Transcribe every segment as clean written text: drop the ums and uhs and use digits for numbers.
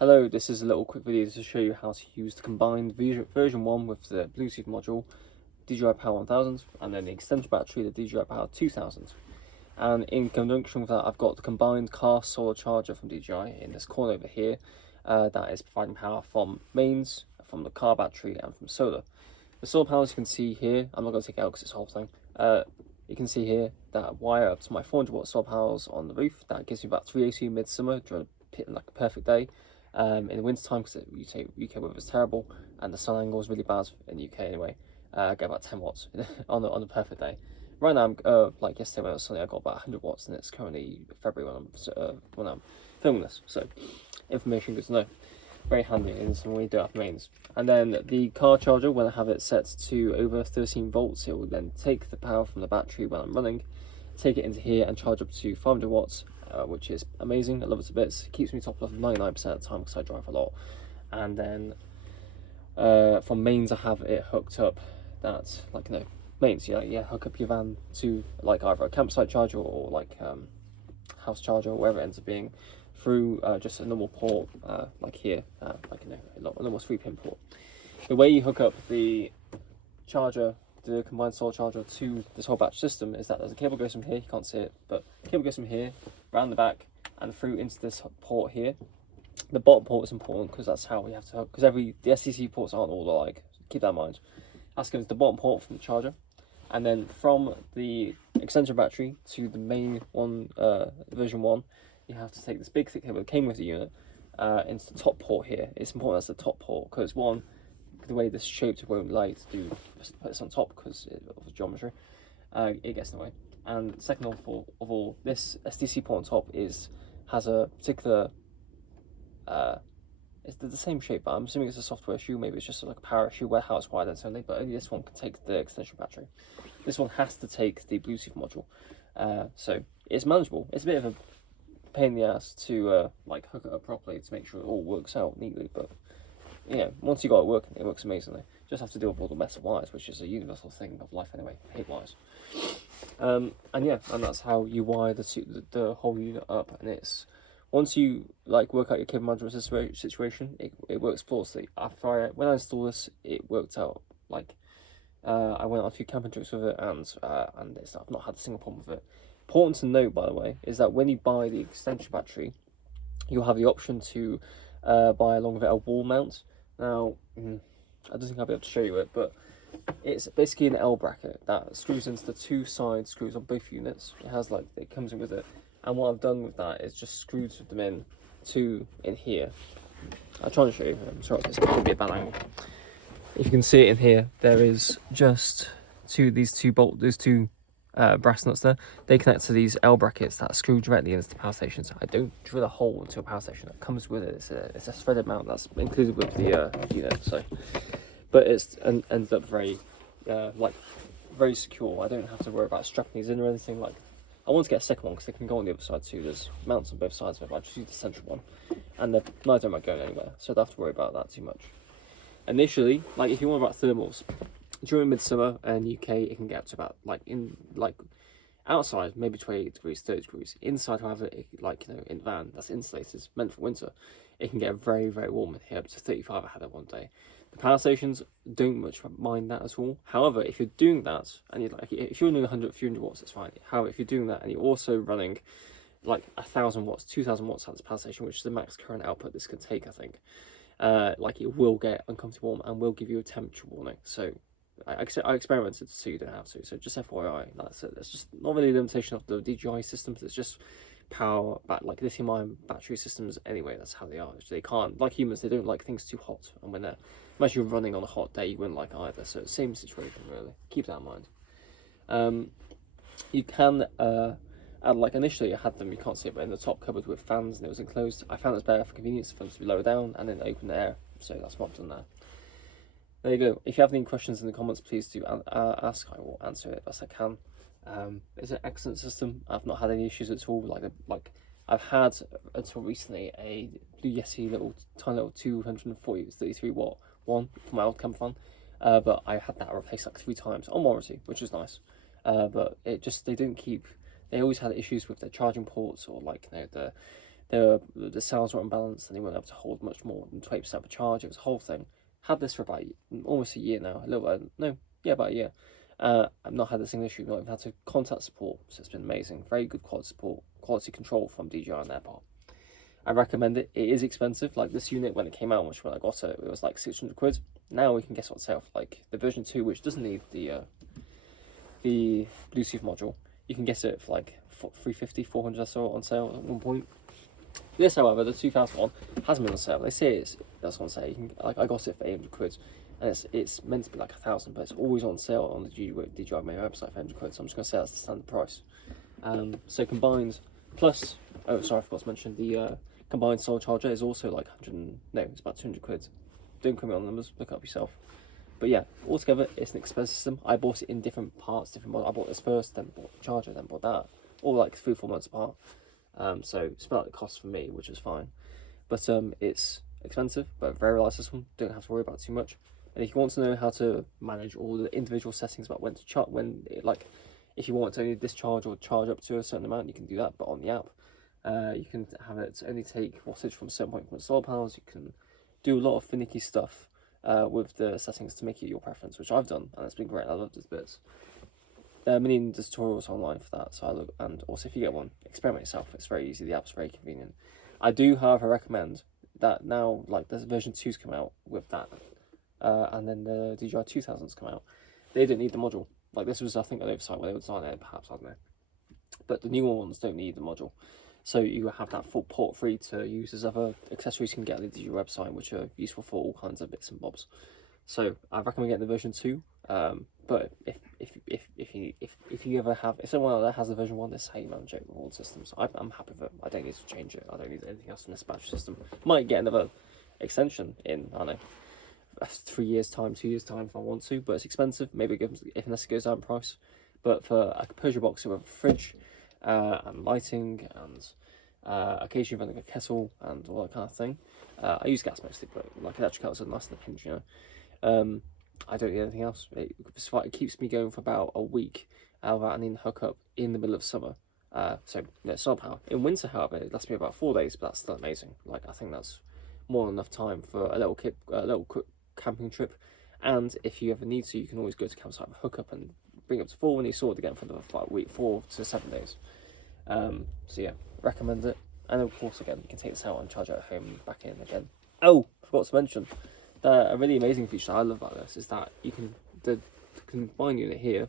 Hello, this is a little quick video to show you how to use the combined version 1 with the Bluetooth module, DJI Power 1000, and then the extension battery, the DJI Power 2000. And in conjunction with that, I've got the combined car solar charger from DJI in this corner over here that is providing power from mains, from the car battery, and from solar. The solar panels you can see here, I'm not going to take it out because it's the whole thing. You can see here that wire up to my 400-watt solar panels on the roof. That gives me about 3 AC midsummer during like a perfect day. In the winter time, because UK weather is terrible and the sun angle is really bad in the UK anyway, I get about 10 watts on a perfect day. Right now, like yesterday when it was sunny, I got about 100 watts, and it's currently February when I'm filming this. So, information good to know. Very handy in some way do have mains. And then the car charger, when I have it set to over 13 volts, it will then take the power from the battery when I'm running, take it into here and charge up to 500 watts. Which is amazing. I love it to bits. It keeps me top level 99% of the time because I drive a lot. And then from mains, I have it hooked up. That mains. Hook up your van to like either a campsite charger or like house charger or whatever it ends up being through just a normal port like here, a normal 3-pin port. The way you hook up the charger, the combined solar charger, to this whole batch system is that there's a cable goes from here, you can't see it, but the cable goes from here round the back and through into this port here. The bottom port is important because that's how we have to hook, because the SCC ports aren't all alike, keep that in mind. That's going to the bottom port from the charger, and then from the extension battery to the main one, version 1, you have to take this big thick cable that came with the unit into the top port here. It's important that's the top port because one, the way this is shaped, it won't allow you to put this on top because of the geometry. It gets in the way. And second of all, this SDC port on top has a particular it's the same shape, but I'm assuming it's a software issue. Maybe it's just like a power issue where how it's wired internally, but only this one can take the extension battery. This one has to take the Bluetooth module, so it's manageable. It's a bit of a pain in the ass to like hook it up properly to make sure it all works out neatly, but once you got it working, it works amazingly. Just have to deal with all the mess of wires, which is a universal thing of life anyway. I hate wires. And that's how you wire the whole unit up. And it's once you work out your cable management situation, it works flawlessly. When I installed this, it worked out. I went on a few camping trips with it, and I've not had a single problem with it. Important to note, by the way, is that when you buy the extension battery, you'll have the option to buy along with it a wall mount. Now, I don't think I'll be able to show you it, but it's basically an L bracket that screws into the 2 side screws on both units. It comes in with it, and what I've done with that is just screwed them in here. I'll try and show you. I'm sorry, it's going to be a bad angle. If you can see it in here, there is just these two brass nuts there. They connect to these L brackets that screw directly into the power station. So I don't drill a hole into a power station. That comes with it. It's a threaded mount that's included with the unit. So, but ends up very very secure. I don't have to worry about strapping these in or anything. I want to get a second one because they can go on the other side too. There's mounts on both sides of it. I just use the central one, and neither am I going anywhere, so I don't have to worry about that too much. Initially, if you want about thermals, during midsummer in UK, it can get up to about outside maybe 28 degrees, 30 degrees. Inside, however, in van that's insulated, meant for winter, it can get very, very warm in here, up to 35. I had it one day. The power stations don't much mind that at all. However, if you're doing that and if you're running 100, few hundred watts, it's fine. However, if you're doing that and you're also running 1,000 watts, 2,000 watts at this power station, which is the max current output this can take, I think, it will get uncomfortably warm and will give you a temperature warning. So I experimented so you don't have to. So just FYI, that's it. It's just not really a limitation of the DJI systems. It's just power lithium-ion battery systems anyway. That's how they are. They can't, like humans, they don't like things too hot. And when imagine you're running on a hot day, you wouldn't like either. So same situation really. Keep that in mind. You can add initially I had them, you can't see it, but in the top cupboard with fans, and it was enclosed. I found it's better for convenience for them to be lower down and then open air. So that's what I've done there. There you go. If you have any questions in the comments, please do ask. I will answer it best I can. It's an excellent system. I've not had any issues at all. I've had until recently a Blue Yeti tiny little 233 watt one for my old camper van, but I had that replaced 3 times on warranty, which was nice. But they always had issues with their charging ports or the cells were unbalanced and they weren't able to hold much more than 20% of a charge. It was a whole thing. Had this for about almost a year now, a little bit, no, yeah, about a year. I've not had a single issue, not even had to contact support, so it's been amazing. Very good quality support, quality control from DJI on their part. I recommend it. It is expensive. Like this unit, when it came out, which when I got it, it was like 600 quid. Now we can guess what's sale for like the version 2, which doesn't need the Bluetooth module. You can get it for like 350, 400 I saw on sale at one point. This, however, the 2001 hasn't been on sale. They say that's on sale. You can, like, I got it for 800 quid, and it's meant to be like 1,000, but it's always on sale on the DJI main website for 100 quid. So I'm just gonna say that's the standard price. So combined plus, oh sorry, I forgot to mention the combined solar charger is also like 100. No, it's about 200 quid. Don't quote me on the numbers. Look it up yourself. But yeah, altogether, it's an expensive system. I bought it in different parts, different models. I bought this first, then bought the charger, then bought that, all like 3-4 months apart. So it split out the cost for me, which is fine. But it's expensive, but a very reliable system. Don't have to worry about too much. And if you want to know how to manage all the individual settings about when to charge, like if you want to only discharge or charge up to a certain amount, you can do that. But on the app, you can have it only take wattage from a certain point from the solar panels. You can do a lot of finicky stuff with the settings to make it your preference, which I've done, and it's been great. I love this bits. There are many tutorials online for that, so I look, and also if you get one, experiment yourself. It's very easy. The app's very convenient. I do, however, recommend that now, like there's version 2's come out with that, and then the DJI 2000's come out. They don't need the module. Like this was, I think, an oversight where they would design it, perhaps, I don't know. But the newer ones don't need the module, so you have that full port free to use as other accessories you can get on the DJI website, which are useful for all kinds of bits and bobs. So I recommend getting the version 2. But if you ever have, if someone out there has the version 1, this is how you manage it with all systems. I'm happy with it. I don't need to change it. I don't need anything else in this battery system. Might get another extension in, I don't know, 3 years time, 2 years time if I want to, but it's expensive. Maybe unless it goes down in price. But for a Persia box with a fridge and lighting and occasionally running a kettle and all that kind of thing, I use gas mostly, but like electric kettles are nice in the pinch, you know. I don't need anything else. It keeps me going for about a week without I need to hook up in the middle of summer. So yeah, solar power. In winter, however, it lasts me about 4 days, but that's still amazing. Like I think that's more than enough time for a little quick camping trip. And if you ever need to, you can always go to campsite and hook up and bring up to 4 when you saw it again for another week, 4 to 7 days. So yeah, recommend it. And of course, again, you can take this out and charge it at home and back in again. Oh, forgot to mention. A really amazing feature that I love about this is that you can the combined unit here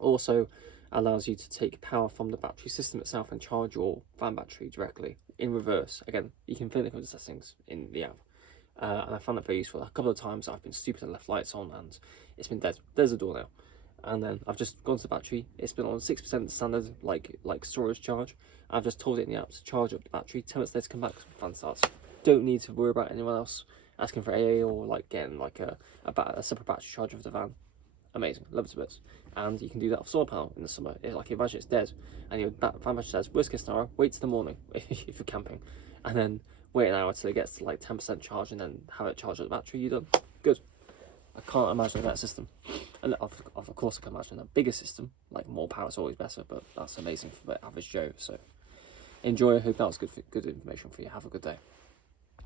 also allows you to take power from the battery system itself and charge your van battery directly in reverse. Again, you can finish with the settings in the app, and I found that very useful. A couple of times I've been stupid and left lights on and it's been dead. There's a door now, and then I've just gone to the battery. It's been on 6% standard like storage charge. I've just told it in the app to charge up the battery. 10 minutes later, come back, fan starts. Don't need to worry about anyone else asking for AA or like getting like a separate battery charger for the van. Amazing, love it to bits. And you can do that with solar panel in the summer. Like imagine it's dead and your van battery says worst case scenario, wait till the morning if you're camping, and then wait an hour till it gets to like 10% charge and then have it charge up the battery. You're done. Good. I can't imagine that system. And of course I can imagine a bigger system, like more power is always better, but that's amazing for the average Joe. So enjoy. I hope that was good information for you. Have a good day.